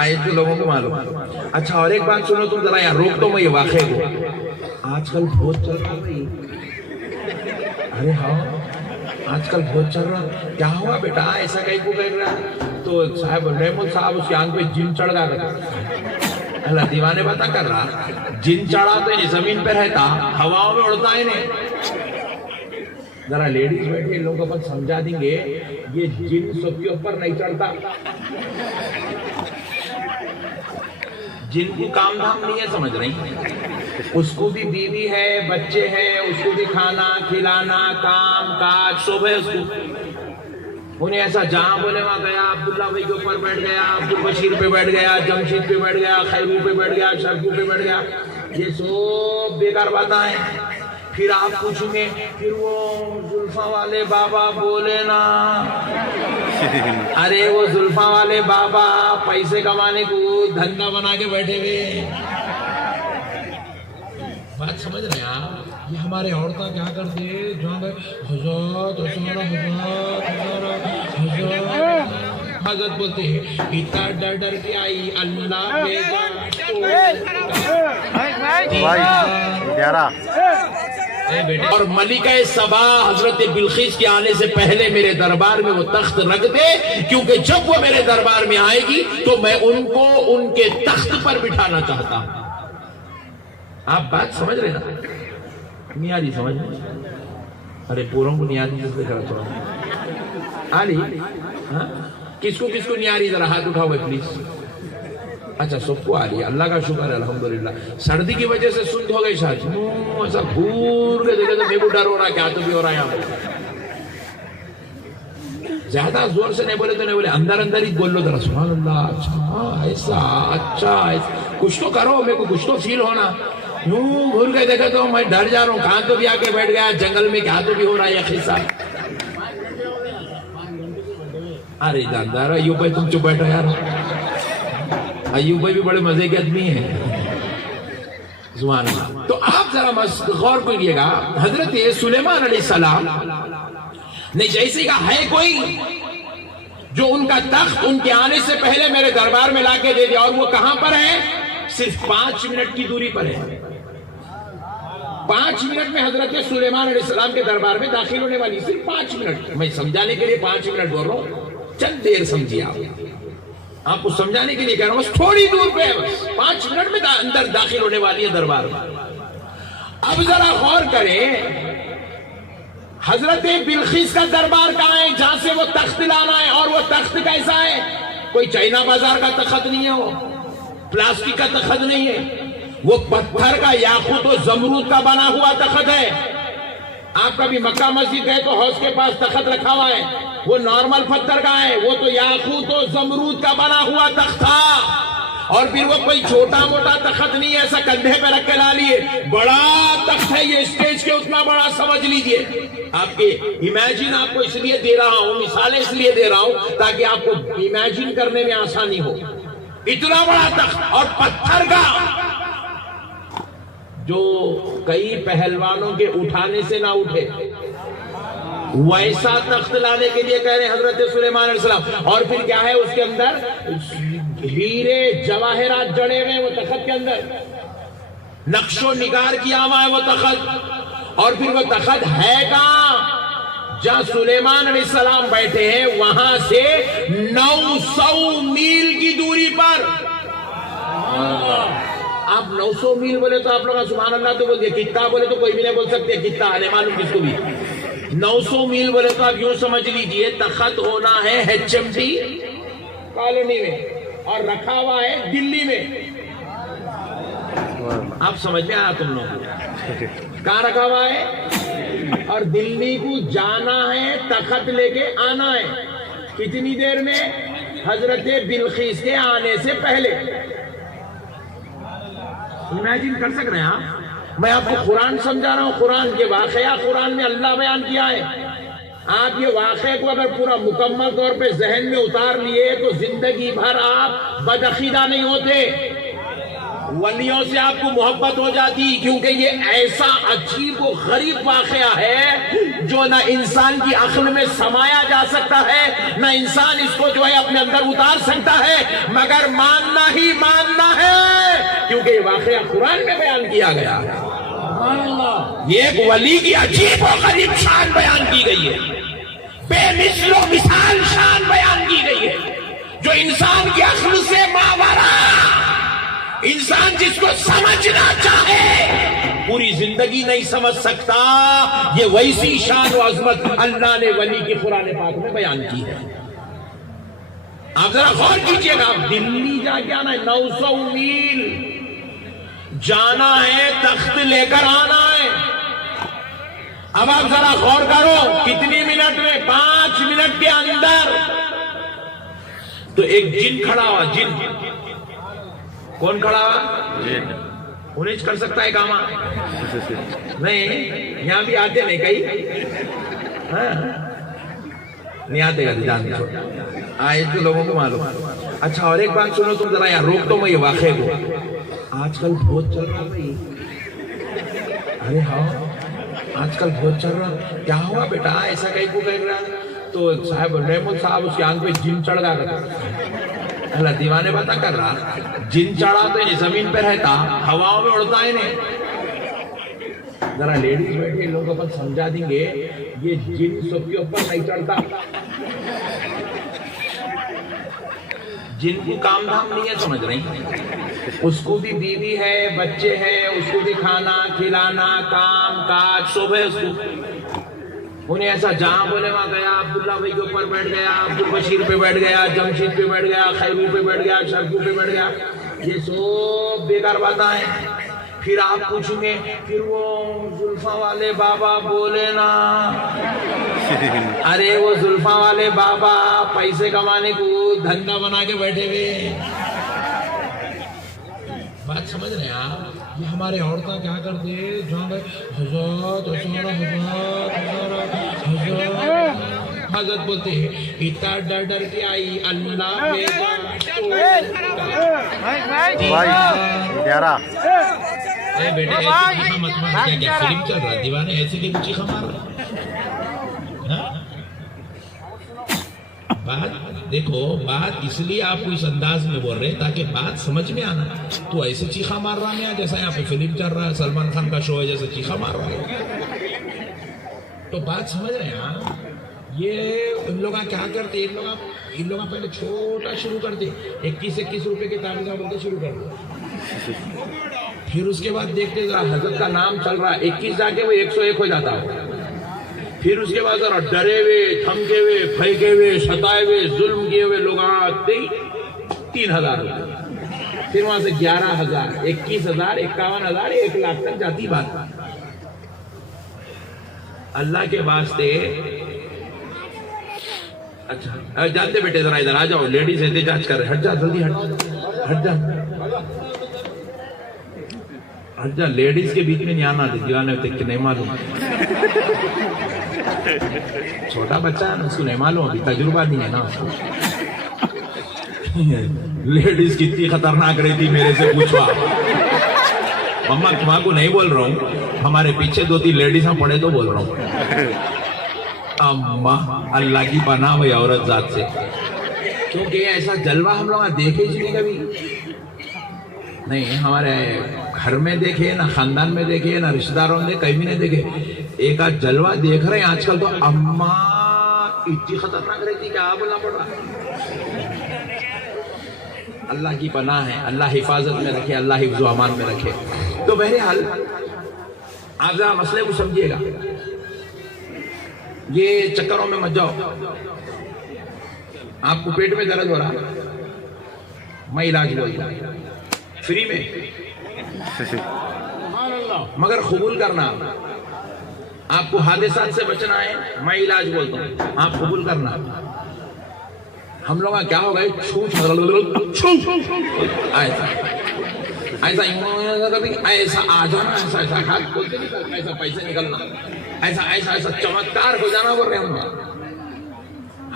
آئے تو لوگوں کو معلوم. اچھا اور ایک بات سنو تم ذرا یار روک دو میں یہ واقعے کو. آج کل بہت چل رہا بھائی. ارے ہاں آج کل بہت چل رہا. کیا ہوا بیٹا ایسا کہیں کو کہہ رہا؟ تو صاحب رحمت صاحب اس کی آنکھ پہ جن چڑھ گیا کرتا. اللہ دیوانے بتا کر رہا. جن چڑھا تو نہیں زمین پہ رہتا ہواؤں میں اڑتا ہے نہیں. ذرا لیڈیز بیٹھے ان لوگوں کو اپن سمجھا دیں گے یہ جن سب کے اوپر نہیں چڑھتا. جن کو کام دھام نہیں ہے سمجھ رہی. اس کو بھی بیوی ہے بچے ہیں اس کو بھی کھانا کھلانا کام کاج سب ہے اس کو. انہیں ایسا جہاں بولے وہاں گیا. عبداللہ بھائی کے اوپر بیٹھ گیا عبدالبشیر پہ بیٹھ گیا جمشید پہ بیٹھ گیا خیرو پہ بیٹھ گیا شرفو پہ بیٹھ گیا. یہ سب بیکار باتیں ہیں. پھر آپ پوچھیں گے پھر وہ زلفاں والے بابا بولے نا. ارے وہ زلفاں والے بابا پیسے کمانے کو دھندا بنا کے بیٹھے ہوئے. بات سمجھ رہے ہیں آپ. یہ ہمارے عورتیں کیا کرتی ہے جہاں حضرت حضرت بولتے ہیں اتنا ڈر ڈر کے آئی اللہ اور ملکہ سبا حضرت بلقیس کے آنے سے پہلے میرے دربار میں وہ تخت رکھ دے کیونکہ جب وہ میرے دربار میں آئے گی تو میں ان کو ان کے تخت پر بٹھانا چاہتا ہوں. آپ بات سمجھ رہے نا؟ نیاری سمجھ رہے. ارے پوروں کو نیاری جس سے کرا چھوڑا آلی. کس کو نیاری ذرا ہاتھ اٹھاؤ بھائی پلیز. اچھا سب کو آ رہی ہے اللہ کا شکر ہے الحمدللہ. سردی کی وجہ سے سند ہو گئی شاید ایسا گھور کے دیکھے تو میرے کو ڈر ہو رہا ہے کیا تو بھی ہو رہا ہے یہاں پر. زیادہ زور سے نہیں بولے تو نہیں بولے اندر اندر ہی بول لو ذرا سبحان اللہ. اچھا ایسا اچھا کچھ تو کرو میرے کو کچھ تو فیل ہونا. یوں گھور کے دیکھے تو میں ڈر جا رہا ہوں کہاں تو بھی آ کے بیٹھ گیا جنگل میں کیا تو بھی ہو رہا ہے یہ قصہ. ارے جاندار ایوب بھائی تم چپ بیٹھو یار. ایوب بھائی بھی بڑے مزے کے آدمی ہیں سبحان اللہ. تو آپ ذرا غور کریے گا حضرت سلیمان علیہ السلام نے جیسے کہا ہے کوئی جو ان کا تخت ان کے آنے سے پہلے میرے دربار میں لا کے دے دیا. اور وہ کہاں پر ہے؟ صرف 5 منٹ کی دوری پر ہے. 5 منٹ میں حضرت سلیمان علیہ السلام کے دربار میں داخل ہونے والی. صرف 5 منٹ. میں سمجھانے کے لیے 5 منٹ بول رہا ہوں. چند دیر سمجھیے آپ کو سمجھانے کے لیے کہہ رہا ہوں بس تھوڑی دور پہ ہے. بس 5 منٹ میں اندر داخل ہونے والی ہے دربار میں. اب ذرا غور کریں حضرت بلقیس کا دربار کہاں ہے جہاں سے وہ تخت لانا ہے. اور وہ تخت کیسا ہے؟ کوئی چائنا بازار کا تخت نہیں ہے. وہ پلاسٹک کا تخت نہیں ہے. وہ پتھر کا یاقوت و زمرود کا بنا ہوا تخت ہے. آپ کبھی مکہ مسجد گئے تو حوض کے پاس تخت رکھا ہوا ہے. وہ نارمل پتھر کا ہے. وہ تو یاقوت و زمرود کا بنا ہوا تخت تھا. اور پھر وہ کوئی چھوٹا موٹا تخت نہیں ہے ایسا کندھے پہ رکھ کے لا لیے. بڑا تخت ہے یہ اسٹیج کے اتنا بڑا سمجھ لیجئے. آپ کے امیجن آپ کو اس لیے دے رہا ہوں مثالیں اس لیے دے رہا ہوں تاکہ آپ کو امیجن کرنے میں آسانی ہو. اتنا بڑا تخت اور پتھر کا جو کئی پہلوانوں کے اٹھانے سے نہ اٹھے ویسا تخت لانے کے لیے کہہ رہے ہیں حضرت سلیمان علیہ السلام. اور پھر کیا ہے اس کے اندر ہیرے جواہرات جڑے ہوئے وہ تخت کے اندر نقش و نگار کیا ہوا ہے وہ تخت. اور پھر وہ تخت ہے کہاں؟ جہاں سلیمان علیہ السلام بیٹھے ہیں وہاں سے 900 میل کی دوری پر. آپ 900 میل بولے تو آپ لوگ سبحان اللہ تو بول دیا. کتنا بولے تو کوئی بھی نہیں بول سکتے کتنا آنے معلوم کس کو بھی. 900 میل بولے تو آپ یوں سمجھ لیجئے تخت ہونا ہے HMT کالونی میں اور رکھا ہوا ہے دلی میں. آپ سمجھ میں آیا تم لوگ کہاں رکھا ہوا ہے؟ اور دلی کو جانا ہے تخت لے کے آنا ہے. کتنی دیر میں؟ حضرت بلقیس کے آنے سے پہلے. امیجن کر سک رہے ہیں آپ؟ میں آپ کو قرآن سمجھا رہا ہوں. قرآن کے واقعہ قرآن میں اللہ بیان کیا ہے. آپ یہ واقعے کو اگر پورا مکمل طور پہ ذہن میں اتار لیے تو زندگی بھر آپ بدعقیدہ نہیں ہوتے. ولیوں سے آپ کو محبت ہو جاتی، کیونکہ یہ ایسا عجیب و غریب واقعہ ہے جو نہ انسان کی عقل میں سمایا جا سکتا ہے، نہ انسان اس کو جو ہے اپنے اندر اتار سکتا ہے، مگر ماننا ہی ماننا ہے، کیونکہ یہ واقعہ قرآن میں بیان کیا گیا ہے۔ یہ ایک ولی کی عجیب و غریب شان بیان کی گئی ہے، بے مثل و مثال شان بیان کی گئی ہے، جو انسان کی عقل سے ماورا، انسان جس کو سمجھنا چاہے پوری زندگی نہیں سمجھ سکتا۔ یہ ویسی شان و عظمت اللہ نے ولی کی قرآن پاک میں بیان کی ہے۔ آپ ذرا غور کیجئے گا، دلی جا کے آنا ہے، 900 میل جانا ہے، تخت لے کر آنا ہے۔ اب آپ ذرا غور کرو، کتنی منٹ میں؟ 5 منٹ کے اندر تو ایک جن کھڑا ہوا، جن کون کھڑا ہوا؟ انہیں کر سکتا ہے کام؟ نہیں، یہاں بھی آتے نہیں کئی، نہیں آتے گا، جان آئے تو لوگوں کو معلوم۔ اچھا اور ایک بات سنو تم ذرا، یہاں روک تو میں یہ واقعے کو، آج کل بہت چل رہا بھائی، ارے ہاں آج کل بہت چل رہا، کیا ہوا بیٹا ایسا کہیں کو کہہ رہا؟ تو صاحب رحمت صاحب اس کی آنکھ پہ جن چڑھ گیا کرتا، اللہ دیوانے بتا کر رہا، جن چڑھا تو یہ زمین پہ رہتا، ہواؤں میں اڑتا ہے نہیں۔ ذرا لیڈیز بیٹھے لوگوں کو سمجھا دیں گے، یہ جن سب کے اوپر نہیں چڑھتا، جن کو کام دھام نہیں ہے، سمجھ رہی؟ اس کو بھی بیوی ہے، بچے ہیں، اس کو بھی کھانا کھلانا، کام کاج سب ہے اس کو۔ انہیں ایسا جہاں بولے وہاں گیا، عبداللہ بھائی کے اوپر بیٹھ گیا، عبدالبشیر پہ بیٹھ گیا، جمشید پہ بیٹھ گیا، خیرو پہ بیٹھ گیا، شرفو پہ بیٹھ گیا، یہ سب بیکار باتیں ہیں۔ پھر آپ پوچھیں گے، پھر وہ زلفاں والے بابا بولے نا، ارے وہ زلفاں والے بابا پیسے کمانے کو دھندا بنا کے بیٹھے ہوئے، بات سمجھ رہے ہیں آپ؟ یہ ہمارے عورتیں کیا کرتے ہیں، جہاں حضرت حضرت بولتے ہیں، اتنا ڈر ڈر کے آئی اللہ بیٹے ایسی مت مار، کیا فلم چل رہا دیوانے ایسے کی کچھ مار رہا۔ بات دیکھو، بات اس لیے آپ کو اس انداز میں بول رہے تاکہ بات سمجھ میں آنا۔ تو ایسے چیخا مار رہا ہے جیسا یہاں پہ فلم چل رہا ہے، سلمان خان کا شو ہے، جیسے چیخا مار رہا ہے۔ تو بات سمجھ رہے ہیں؟ یہ ان لوگ کیا کرتے، ان لوگ پہلے چھوٹا شروع کرتے، 21 روپے کے تعویذ بولتے شروع کرتے، پھر اس کے بعد دیکھتے ذرا حضرت کا نام چل رہا ہے، 21 جا کے وہ 101 ہو جاتا ہے، پھر اس کے بعد ذرا ڈرے ہوئے، تھمکے ہوئے، پھینکے ہوئے، ستائے ہوئے، ظلم کیے ہوئے لوگ آتے ہی 3000 پھر وہاں سے 11000 21000 51000 1 لاکھ تک جاتی بات۔ اللہ کے واسطے اچھا جانتے بیٹے ذرا ادھر آ جاؤ، لیڈیز احتجاج کر رہے، ہٹ جا جلدی، ہٹ جا ہٹ جا، لیڈیز کے بیچ میں نہیں آنا، دیوانے دیکھ کے نہیں معلوم، چھوٹا بچہ ہے نا، اس کو نہیں معلوم، ابھی تجربہ نہیں ہے نا اس کو۔ لیڈیز کتنی خطرناک رہتی میرے سے پوچھوا، مما تمہاں کو نہیں بول رہا ہوں، ہمارے پیچھے 2-3 لیڈیز ہم پڑے تو بول رہا ہوں۔ اما اللہ کی پناہ ہوئی عورت ذات سے، کیونکہ ایسا جلوہ ہم لوگ دیکھے ہی نہیں کبھی، نہیں ہمارے گھر میں دیکھے، نہ خاندان میں دیکھے، نہ رشتہ داروں میں کہیں بھی نہیں دیکھے۔ ایک آج جلوہ دیکھ رہے ہیں آج کل، تو اما اتنی خطرناک رہتی، کیا بولنا پڑ رہا۔ اللہ کی پناہ ہے، اللہ حفاظت میں رکھے، اللہ حفظ و امان میں رکھے۔ تو بہرحال آپ ذرا مسئلے کو سمجھیے گا، یہ چکروں میں مت جاؤ۔ آپ کو پیٹ میں درد ہو رہا، میں علاج بولتا ہوں فری میں، مگر قبول کرنا۔ آپ کو حادثات سے بچنا ہے، میں علاج بولتا ہوں، آپ قبول کرنا۔ ہم لوگ کیا ہو گئے، ایسا آ جانا، ایسا ایسا ہاتھ بولتے ایسا پیسے نکلنا، ایسا ایسا ایسا چمتکار ہو جانا بول رہے ہم۔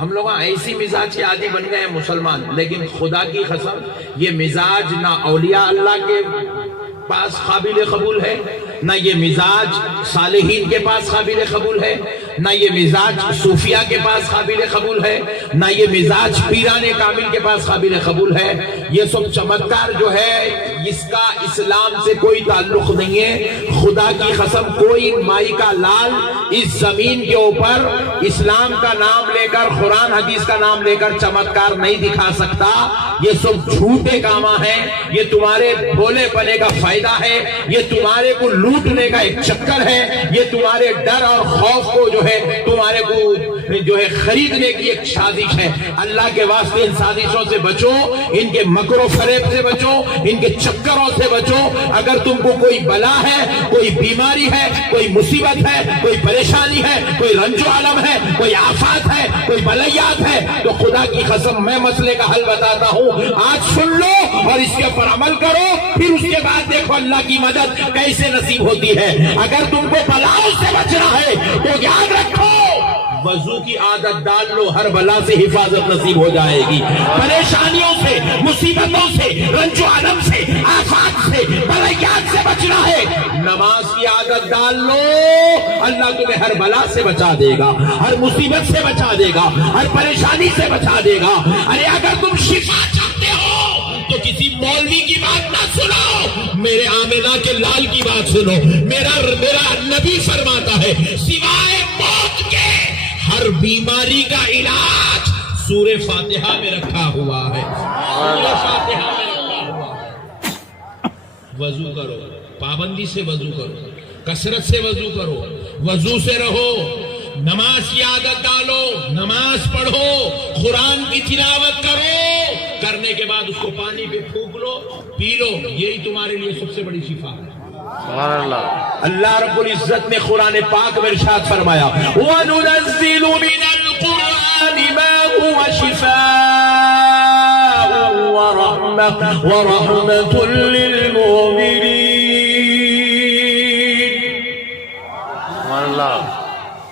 ہم لوگ ایسی مزاج کے عادی بن گئے ہیں مسلمان، لیکن خدا کی قسم یہ مزاج نہ اولیاء اللہ کے پاس قابل قبول ہے، نہ یہ مزاج صالحین کے پاس قابل قبول ہے، نہ یہ مزاج صوفیاء کے پاس قابل قبول ہے، نہ یہ مزاج پیران کامل کے پاس قابل قبول ہے۔ یہ سب چمتکار جو ہے اس کا اسلام سے کوئی تعلق نہیں ہے۔ خدا کی قسم کوئی مائی کا لال اس زمین کے اوپر اسلام کا نام لے کر، قرآن حدیث کا نام لے کر چمتکار نہیں دکھا سکتا۔ یہ سب جھوٹے کام ہیں، یہ تمہارے بھولے پنے کا فائدہ ہے، یہ تمہارے کو لوٹنے کا ایک چکر ہے، یہ تمہارے ڈر اور خوف کو جو ہے تمہارے کو جو ہے خریدنے کی ایک سازش ہے۔ اللہ کے واسطے ان سازشوں سے بچو، ان کے مکر و فریب سے بچو، ان کے چکروں سے بچو۔ اگر تم کو کوئی بلا ہے، کوئی بیماری ہے، کوئی مصیبت ہے، کوئی پریشانی ہے، کوئی رنج و علم ہے، کوئی آفات ہے، کوئی بلیات ہے، تو خدا کی قسم میں مسئلے کا حل بتاتا ہوں، آج سن لو اور اس کے اوپر عمل کرو، پھر اس کے بعد دیکھو اللہ کی مدد کیسے نصیب ہوتی ہے۔ اگر تم کو بلاؤں سے بچنا ہے تو یاد رکھو وضو کی عادت ڈال لو، ہر بلا سے حفاظت نصیب ہو جائے گی۔ پریشانیوں سے، مصیبتوں سے، رنج و علم سے، آفات سے، بلیات سے بچنا ہے، نماز کی عادت ڈال لو، اللہ تمہیں ہر بلا سے بچا دے گا، ہر مصیبت سے بچا دے گا، ہر پریشانی سے بچا دے گا۔ ارے اگر تم شفا چاہتے ہو تو کسی مولوی کی بات نہ سنو، میرے آمنہ کے لال کی بات سنو۔ میرا نبی فرماتا ہے سوائے موت کے ہر بیماری کا علاج سورہ فاتحہ میں رکھا ہوا ہے، سورہ فاتحہ میں رکھا ہوا ہے۔ وضو کرو، پابندی سے وضو کرو، کثرت سے وضو کرو، وضو سے رہو، نماز کی عادت ڈالو، نماز پڑھو، قرآن کی تلاوت کرو، کرنے کے بعد اس کو پانی پہ پھونک لو، پی لو، یہی تمہارے لیے سب سے بڑی شفا ہے۔ اللہ رب العزت نے قرآن پاک میں ارشاد فرمایا وَنُنَزِّلُ مِنَ الْقُرْآنِ مَا هُوَ شِفَاءٌ وَرَحْمَةٌ لِّلْمُؤْمِنِينَ۔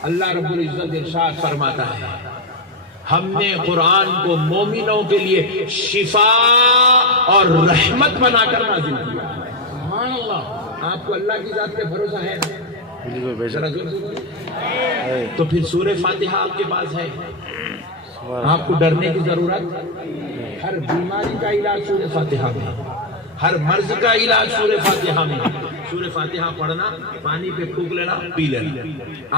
اللہ رب العزت ارشاد فرماتا ہے ہم نے قرآن کو مومنوں کے لیے شفا اور رحمت بنا کر نازل کیا۔ سبحان اللہ۔ آپ کو اللہ کی ذات پہ بھروسہ ہے؟ تو پھر سورہ فاتحہ آپ کے پاس ہے، آپ کو ڈرنے کی ضرورت۔ ہر بیماری کا علاج سورہ فاتحہ میں، ہر مرض کا علاج سورہ فاتحہ میں۔ سورہ فاتحہ پڑھنا، پانی پہ پھونک لینا، پی لینا۔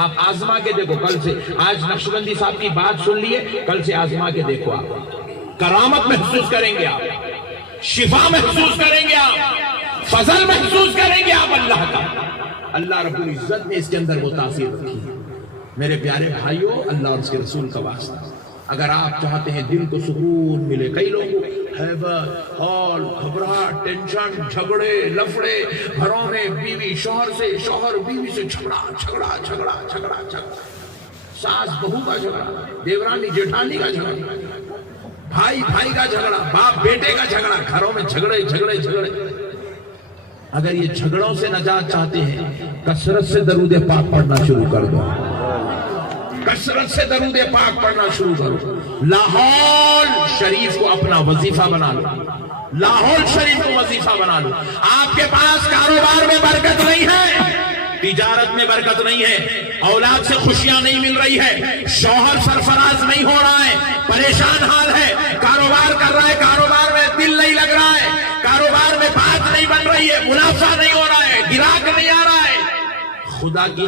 آپ آزما کے دیکھو، کل سے آج نقشبندی صاحب کی بات سن لیے، کل سے آزما کے دیکھو، آپ کرامت محسوس کریں گے، آپ شفا محسوس کریں گے، آپ فضل محسوس کریں گے آپ اللہ کا۔ اللہ رب العزت نے اس کے اندر وہ تاثیر رکھی ہے۔ میرے پیارے بھائیوں، اللہ اور اس کے رسول کا واسطہ، اگر آپ چاہتے ہیں دل کو سکون ملے، کئی لوگوں ہیبت، ہال، گھبراہٹ، ٹینشن، جھگڑے، لفڑے، گھروں میں بیوی شوہر سے، شوہر بیوی سے جھگڑا جھگڑا جھگڑا جھگڑا جھگڑا، ساس بہو کا جھگڑا، دیورانی جیٹھانی کا جھگڑا، بھائی بھائی کا جھگڑا، باپ بیٹے کا جھگڑا، گھروں میں جھگڑے جھگڑے جھگڑے۔ اگر یہ جھگڑوں سے نجات چاہتے ہیں، کثرت سے درود پاک پڑھنا شروع کر دو، کثرت سے درود پاک پڑھنا شروع کرو۔ لاہور شریف کو اپنا وظیفہ بنا لو، لاہور شریف کو وظیفہ بنا لو۔ آپ کے پاس کاروبار میں برکت نہیں ہے، تجارت میں برکت نہیں ہے، اولاد سے خوشیاں نہیں مل رہی ہے، شوہر سرفراز نہیں ہو رہا ہے، پریشان حال ہے، کاروبار کر رہا ہے، کاروبار میں دل نہیں لگ رہا ہے، کاروبار میں بات نہیں بن رہی ہے، منافع نہیں ہو رہا ہے، گراہک نہیں آ رہا ہے، خدا کی